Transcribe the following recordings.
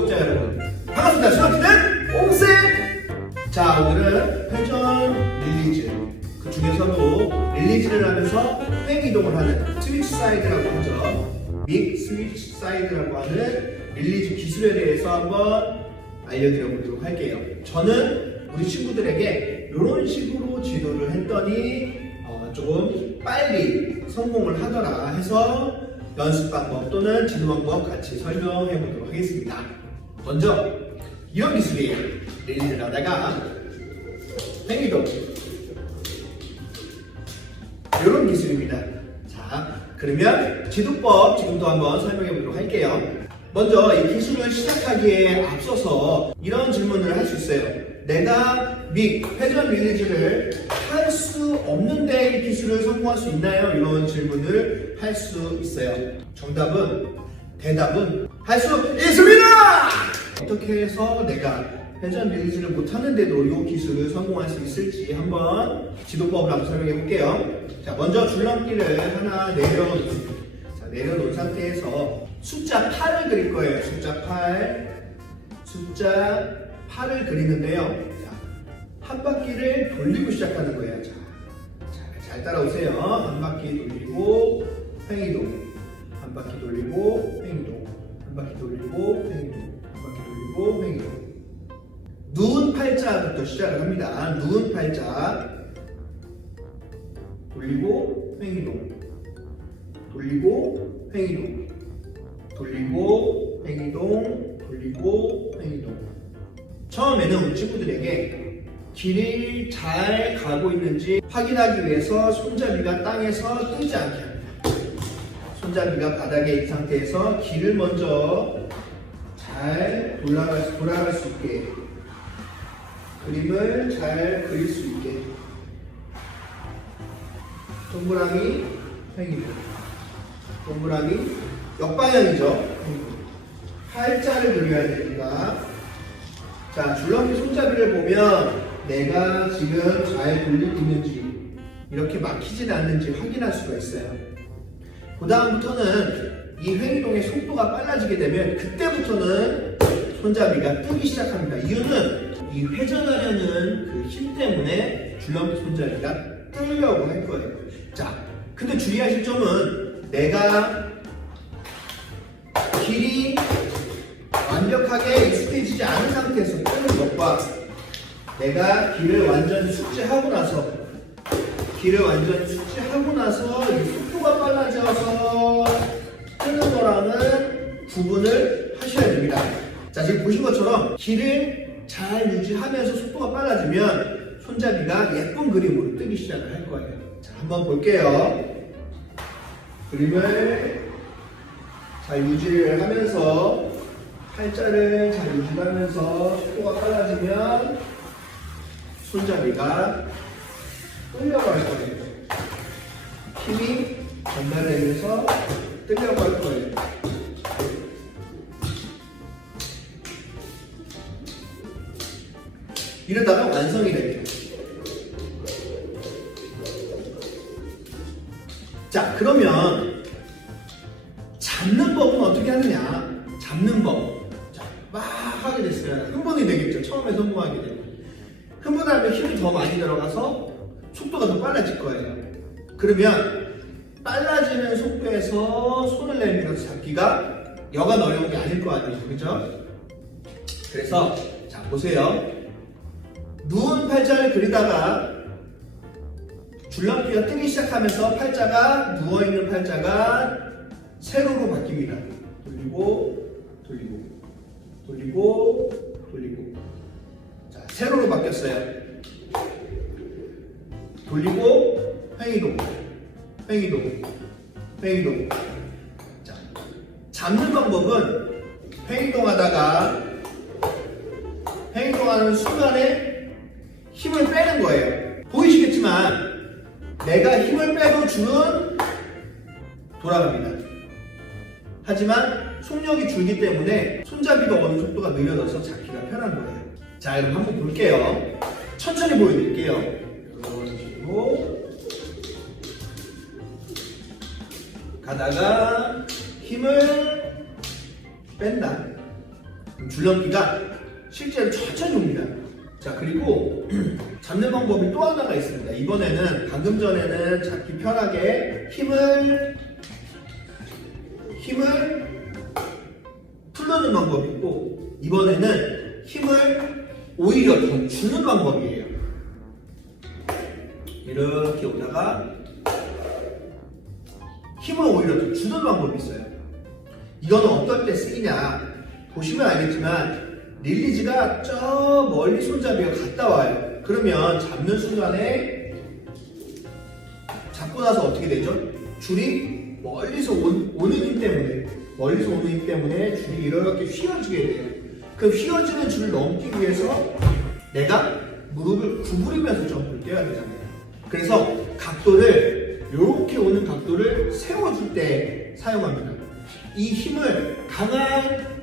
구독자 여러분 반갑습니다. 수학기는 옹쌤! 자 오늘은 회전 릴리즈. 그 중에서도 릴리즈를 하면서 횡 이동을 하는 스위치 사이드라고 하죠. 믹 스위치 사이드라고 하는 릴리즈 기술에 대해서 한번 알려드려보도록 할게요. 저는 우리 친구들에게 이런 식으로 지도를 했더니 어, 조금 빨리 성공을 하더라 해서 연습 방법 또는 지도 방법 같이 설명해 보도록 하겠습니다. 먼저 기술이에요. 릴리즈를 하다가 횡이동 이런 기술입니다. 자, 그러면 지도법 지금도 한번 설명해 보도록 할게요. 먼저 이 기술을 시작하기에 앞서서 이런 질문을 할 수 있어요. 내가 믹 회전 릴리즈를 할 수 없는데 이 기술을 성공할 수 있나요? 이런 질문을 할 수 있어요. 정답은 대답은 할 수 있습니다. 어떻게 해서 내가 회전 릴리즈를 못하는데도 이 기술을 성공할 수 있을지 한번 지도법을 한번 설명해 볼게요. 자, 먼저 줄넘기를 하나 내려놓습니다. 자, 내려놓은 상태에서 숫자 8을 그릴 거예요. 숫자 8. 숫자 8을 그리는데요. 자, 한 바퀴를 돌리고 시작하는 거예요. 자, 자, 잘 따라오세요. 한 바퀴 돌리고 횡이동. 한 바퀴 돌리고 횡이동. 한 바퀴 돌리고 횡이동. 한 바퀴 돌리고 횡이동. 누운 팔자부터 시작을 합니다. 누운 팔자. 돌리고 횡이동. 돌리고 횡이동. 돌리고 횡이동. 돌리고 횡이동. 처음에는 우리 친구들에게 길이 잘 가고 있는지 확인하기 위해서 손잡이가 땅에서 뜨지 않게. 손잡이가 바닥에 있는 상태에서 길을 먼저 잘 돌아갈, 돌아갈 수 있게. 그림을 잘 그릴 수 있게. 동그라미 횡이고 동그라미 역방향이죠. 팔자를 그려야 됩니다. 자 줄넘기 손잡이를 보면 내가 지금 잘 돌리고 있는지 이렇게 막히진 않는지 확인할 수가 있어요 그 다음부터는 이 횡이동의 속도가 빨라지게 되면 그때부터는 손잡이가 뜨기 시작합니다 이유는 이 회전하려는 그 힘 때문에 줄넘기 손잡이가 뜨려고 할 거예요. 자, 근데 주의하실 점은 내가 길이 완벽하게 익숙해지지 않은 상태에서 뜨는 것과 내가 길을 완전히 숙지하고 나서 길을 완전히 숙지하고 나서 빨라져서 뜨는 거랑은 구분을 하셔야 됩니다. 자, 지금 보신 것처럼 길을 잘 유지하면서 속도가 빨라지면 손잡이가 예쁜 그림으로 뜨기 시작을 할 거예요. 자, 한번 볼게요. 그림을 잘 유지를 하면서 팔자를 잘 유지하면서 속도가 빨라지면 손잡이가 끌려갈 거예요. 힘이 전달되면서 끌려갈 거예요. 이러다가 완성이 됩니다. 자, 그러면 잡는 법은 어떻게 하느냐? 잡는 법. 자, 막 하게 됐어요. 흥분이 되겠죠. 처음에 성공하게 되면. 흥분하면 힘이 더 많이 들어가서 속도가 더 빨라질 거예요. 그러면 빨라지는 속도에서 손을 내밀어서 잡기가 여간 어려운 게 아닐 거 아니에요. 그죠? 그래서 자, 보세요. 누운 팔자를 그리다가 줄넘기가 뜨기 시작하면서 팔자가 누워있는 팔자가 세로로 바뀝니다. 돌리고 돌리고 돌리고 돌리고 자 세로로 바뀌었어요. 돌리고 횡이동 횡이동 횡이동 자 잡는 방법은 횡이동하다가 횡이동하는 순간에 힘을 빼는 거예요. 보이시겠지만 내가 힘을 빼고 줄은 돌아갑니다. 하지만 속력이 줄기 때문에 손잡이가 어느 속도가 느려져서 잡기가 편한 거예요. 자, 그럼 한번 볼게요. 천천히 보여드릴게요. 식으 가다가 힘을 뺀다. 줄넘기가 실제로 천천히 옵니다. 자, 그리고 잡는 방법이 또 하나가 있습니다. 이번에는 방금 전에는 잡기 편하게 힘을 힘을 풀르는 방법이 있고 이번에는 힘을 오히려 더 주는 방법이에요. 이렇게 오다가 힘을 오히려 더 주는 방법이 있어요. 이거는 어떨 때 쓰이냐? 보시면 알겠지만 릴리즈가 저 멀리 손잡이가 갔다 와요. 그러면 잡는 순간에 잡고 나서 어떻게 되죠? 줄이 멀리서 온, 오는 힘 때문에 멀리서 오는 힘 때문에 줄이 이렇게 휘어지게 돼요. 그 휘어지는 줄을 넘기 위해서 내가 무릎을 구부리면서 점프를 뛰어야 되잖아요. 그래서 각도를 이렇게 오는 각도를 세워줄 때 사용합니다. 이 힘을 강한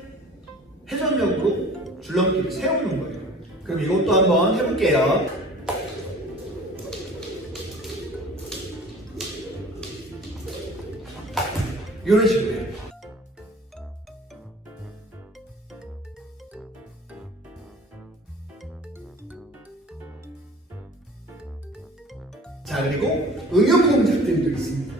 회전력으로 줄넘기를 세우는 거예요. 그럼 이것도 한번 해볼게요. 이런 식으로 자 그리고 응용 동작들도 있습니다.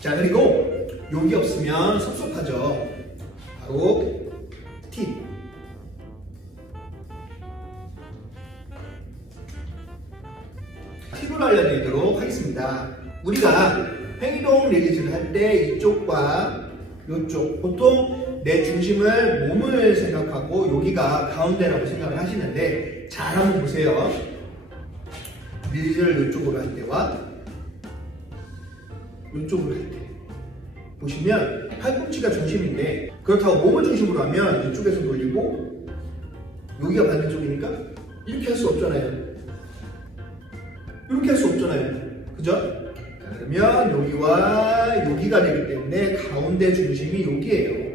자 그리고 여기 없으면 섭섭하죠. 바로 우리가 횡이동 릴리즈를 할 때 이쪽과 이쪽 보통 내 중심을 몸을 생각하고 여기가 가운데라고 생각을 하시는데 잘 한번 보세요. 릴리즈를 이쪽으로 할 때와 이쪽으로 할 때. 보시면 팔꿈치가 중심인데 그렇다고 몸을 중심으로 하면 이쪽에서 돌리고 여기가 반대쪽이니까 이렇게 할 수 없잖아요. 이렇게 할 수 없잖아요. 그죠? 자, 그러면 여기와 여기가 되기 때문에 가운데 중심이 여기예요.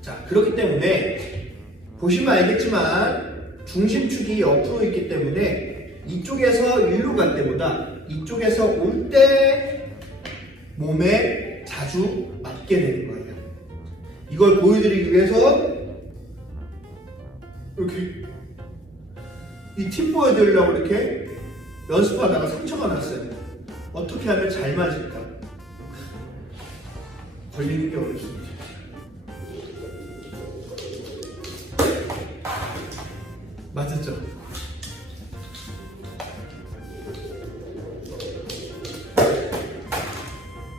자, 그렇기 때문에 보시면 알겠지만 중심축이 옆으로 있기 때문에 이쪽에서 일로 갈 때보다 이쪽에서 올 때 몸에 자주 맞게 되는 거예요. 이걸 보여드리기 위해서 이렇게 이 팁 보여드리려고 이렇게 연습하다가 상처가 났어요. 어떻게 하면 잘 맞을까? 걸리는 게 어렵습니다. 맞았죠?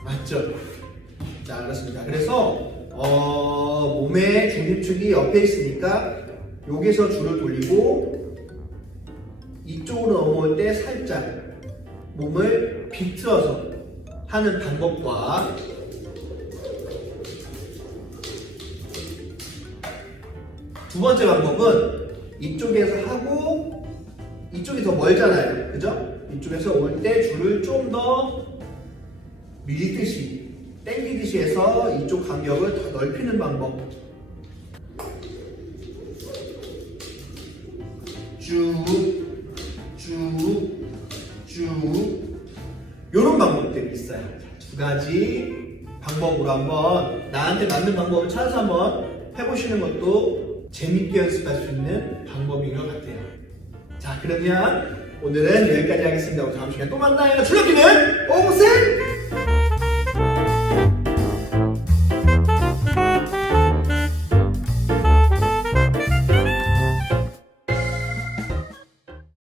맞죠? 자, 그렇습니다. 그래서 어, 몸의 중심축이 옆에 있으니까 여기서 줄을 돌리고 이쪽으로 넘어올 때 살짝 몸을 비틀어서 하는 방법과 두 번째 방법은 이쪽에서 하고 이쪽이 더 멀잖아요. 그죠? 이쪽에서 올 때 줄을 좀 더 밀듯이 땡기듯이 해서 이쪽 간격을 더 넓히는 방법. 쭉, 쭉, 있어요. 두 가지 방법으로 한번 나한테 맞는 방법을 찾아서 한번 해보시는 것도 재밌게 연습할 수 있는 방법인 것 같아요. 자, 그러면 오늘은 여기까지 하겠습니다. 다음 시간에 또 만나요. 즐겁기는 오sen!